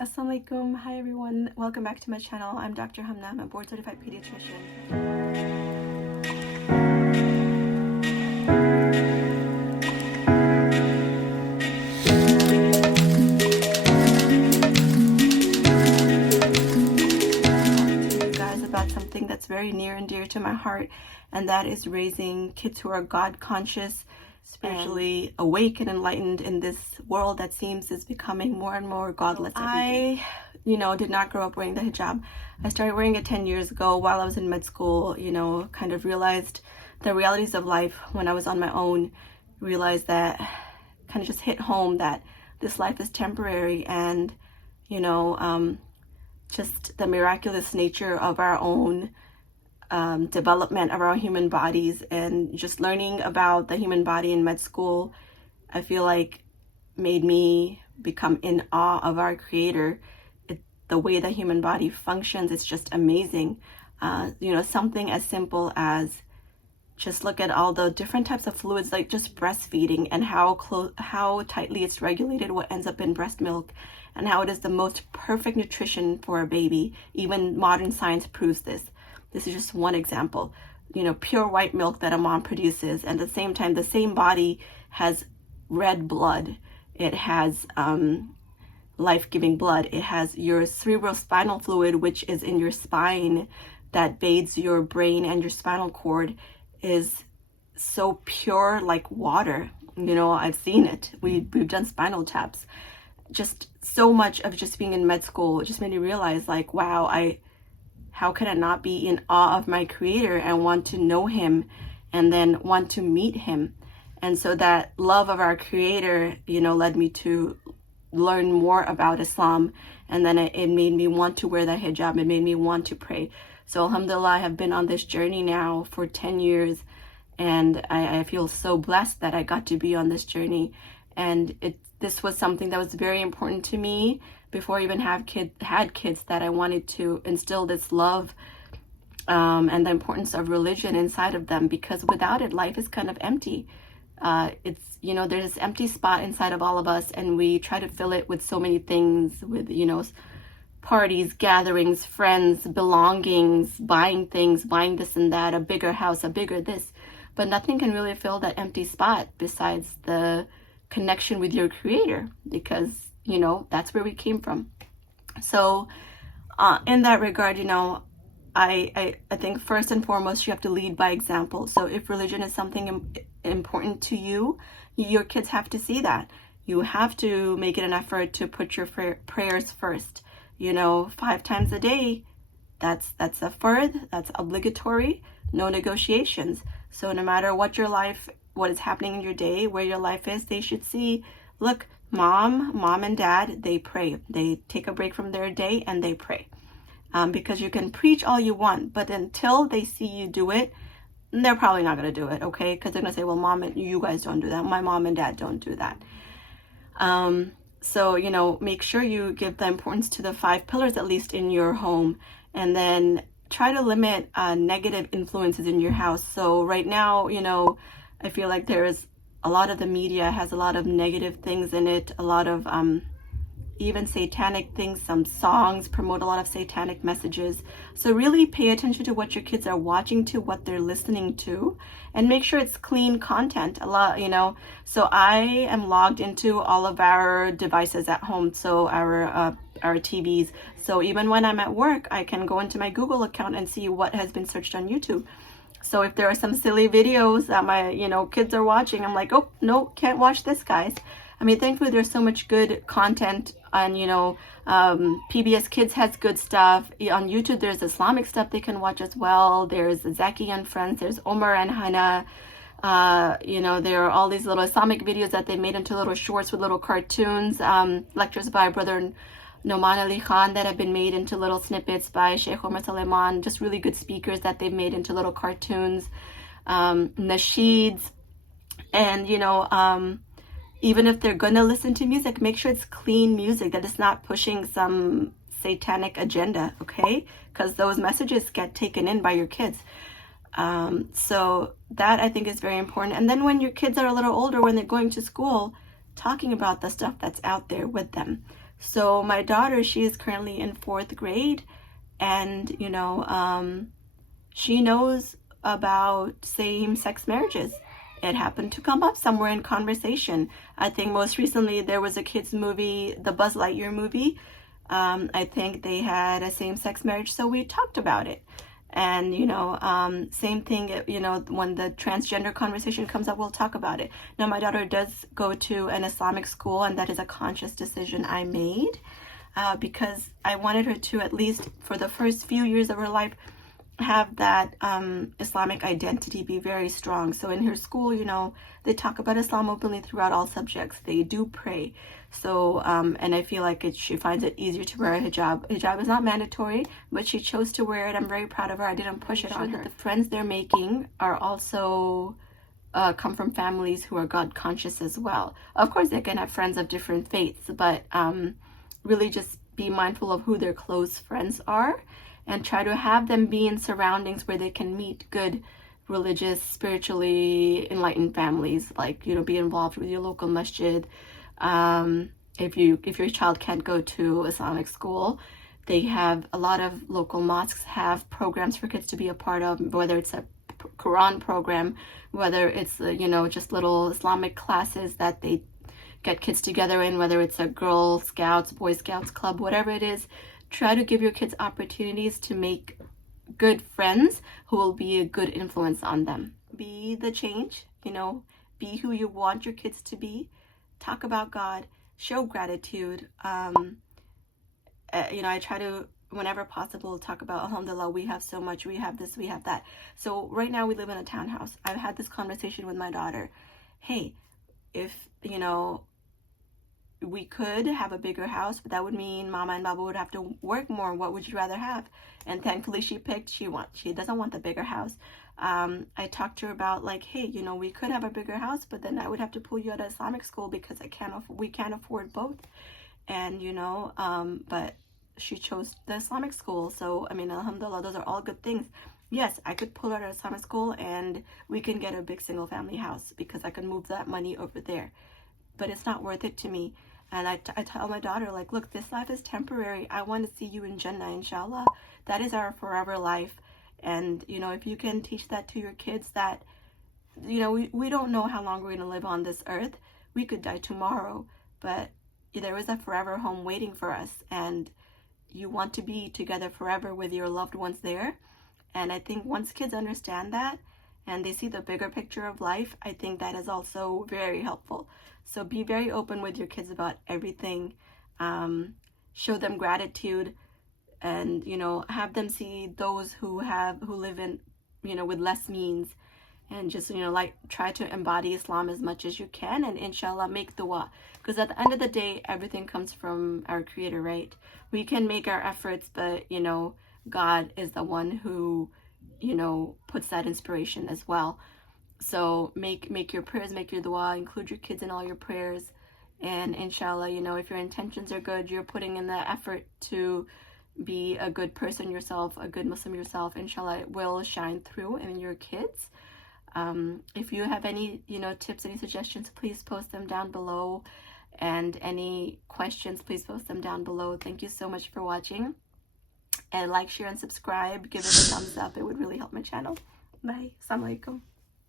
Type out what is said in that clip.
Assalamu alaikum. Hi everyone. Welcome back to my channel. I'm Dr. Hamna. I'm a board certified pediatrician. You guys about something that's very near and dear to my heart, and that is raising kids who are God conscious, spiritually awake and enlightened in this world that seems is becoming more and more godless. I did not grow up wearing the hijab. I started wearing it 10 years ago while I was in med school, kind of realized the realities of life when I was on my own, realized that kind of just hit home that this life is temporary, and, just the miraculous nature of our own development of our human bodies, and just learning about the human body in med school, I feel like made me become in awe of our Creator. The way the human body functions, it's just amazing. Something as simple as just look at all the different types of fluids, like just breastfeeding, and how tightly it's regulated what ends up in breast milk, and how it is the most perfect nutrition for a baby. Even modern science proves this. This is just one example. Pure white milk that a mom produces, and at the same time, the same body has red blood. It has life-giving blood. It has your cerebrospinal fluid, which is in your spine, that bathes your brain and your spinal cord, is so pure like water. I've seen it. We've done spinal taps. Just so much of just being in med school just made me realize, like, wow, how can I not be in awe of my Creator and want to know Him and then want to meet Him? And so that love of our Creator, led me to learn more about Islam, and then it made me want to wear that hijab. It made me want to pray. So alhamdulillah, I have been on this journey now for 10 years, and I feel so blessed that I got to be on this journey. And this was something that was very important to me before I even had kids, that I wanted to instill this love and the importance of religion inside of them, because without it, life is kind of empty. There's this empty spot inside of all of us, and we try to fill it with so many things, with, parties, gatherings, friends, belongings, buying things, buying this and that, a bigger house, a bigger this, but nothing can really fill that empty spot besides the connection with your Creator, because, that's where we came from. So, in that regard, I think first and foremost, you have to lead by example. So if religion is something important to you, your kids have to see that. You have to make it an effort to put your prayers first. 5 times a day, that's a fard, that's obligatory, no negotiations. So no matter what is happening in your day, where your life is, they should see, look, mom and dad, they pray. They take a break from their day and they pray. Because you can preach all you want, but until they see you do it, they're probably not going to do it, okay? Because they're going to say, well, mom, you guys don't do that. My mom and dad don't do that. So, make sure you give the importance to the 5 pillars, at least in your home, and then try to limit negative influences in your house. So right now, I feel like there's a lot of the media has a lot of negative things in it, a lot of even satanic things. Some songs promote a lot of satanic messages. So really pay attention to what your kids are watching, to what they're listening to, and make sure it's clean content. A lot, so I am logged into all of our devices at home, so our TVs. So even when I'm at work, I can go into my Google account and see what has been searched on YouTube. So if there are some silly videos that my kids are watching, I'm like, oh no, can't watch this, guys. I mean, thankfully there's so much good content on, PBS Kids has good stuff. On YouTube, there's Islamic stuff they can watch as well. There's Zaki and Friends. There's Omar and Hana. There are all these little Islamic videos that they made into little shorts with little cartoons. Lectures by Brother Noman Ali Khan that have been made into little snippets by Sheikh Omar Suleiman. Just really good speakers that they've made into little cartoons. Nasheeds. And, even if they're going to listen to music, make sure it's clean music, that it's not pushing some satanic agenda, okay? Because those messages get taken in by your kids. So that, I think, is very important. And then when your kids are a little older, when they're going to school, talking about the stuff that's out there with them. So my daughter, she is currently in 4th grade, and she knows about same-sex marriages. It happened to come up somewhere in conversation. I think most recently there was a kids movie, the Buzz Lightyear movie. I think they had a same-sex marriage, so we talked about it. And same thing, when the transgender conversation comes up, we'll talk about it. Now my daughter does go to an Islamic school, and that is a conscious decision I made, because I wanted her to, at least for the first few years of her life, have that Islamic identity be very strong. So in her school, they talk about Islam openly throughout all subjects. They do pray. So, and I feel like she finds it easier to wear a hijab. Hijab is not mandatory, but she chose to wear it. I'm very proud of her. I didn't push it on her. The friends they're making are also come from families who are God conscious as well. Of course, they can have friends of different faiths, but really just be mindful of who their close friends are, and try to have them be in surroundings where they can meet good, religious, spiritually enlightened families. Like, be involved with your local masjid. If your child can't go to Islamic school, they have a lot of local mosques have programs for kids to be a part of, whether it's a Quran program, whether it's just little Islamic classes that they get kids together in, whether it's a Girl Scouts, Boy Scouts club, whatever it is. Try to give your kids opportunities to make good friends who will be a good influence on them. Be the change, be who you want your kids to be. Talk about God, show gratitude. I try to, whenever possible, talk about, alhamdulillah, we have so much, we have this, we have that. So right now we live in a townhouse. I've had this conversation with my daughter. Hey, if, we could have a bigger house, but that would mean Mama and Baba would have to work more. What would you rather have? And thankfully she picked, she doesn't want the bigger house. I talked to her about, like, hey, we could have a bigger house, but then I would have to pull you out of Islamic school because we can't afford both. And but she chose the Islamic school. So alhamdulillah, those are all good things. Yes, I could pull her out of Islamic school and we can get a big single family house because I can move that money over there. But it's not worth it to me. And I tell my daughter, like, look, this life is temporary. I want to see you in Jannah, inshallah. That is our forever life. And, if you can teach that to your kids, that, we don't know how long we're going to live on this earth. We could die tomorrow, but there is a forever home waiting for us. And you want to be together forever with your loved ones there. And I think once kids understand that, and they see the bigger picture of life, I think that is also very helpful. So be very open with your kids about everything. Show them gratitude, and have them see those who live in with less means, and just try to embody Islam as much as you can, and inshallah make dua, because at the end of the day everything comes from our Creator, right? We can make our efforts, but God is the one who puts that inspiration as well. So make your prayers, make your dua, include your kids in all your prayers, and inshallah, if your intentions are good, you're putting in the effort to be a good person yourself, a good Muslim yourself, inshallah it will shine through in your kids. If you have any tips, any suggestions, please post them down below, and any questions, please post them down below. Thank you so much for watching, and like, share, and subscribe. Give it a thumbs up, it would really help my channel. Bye. Assalaam alaikum.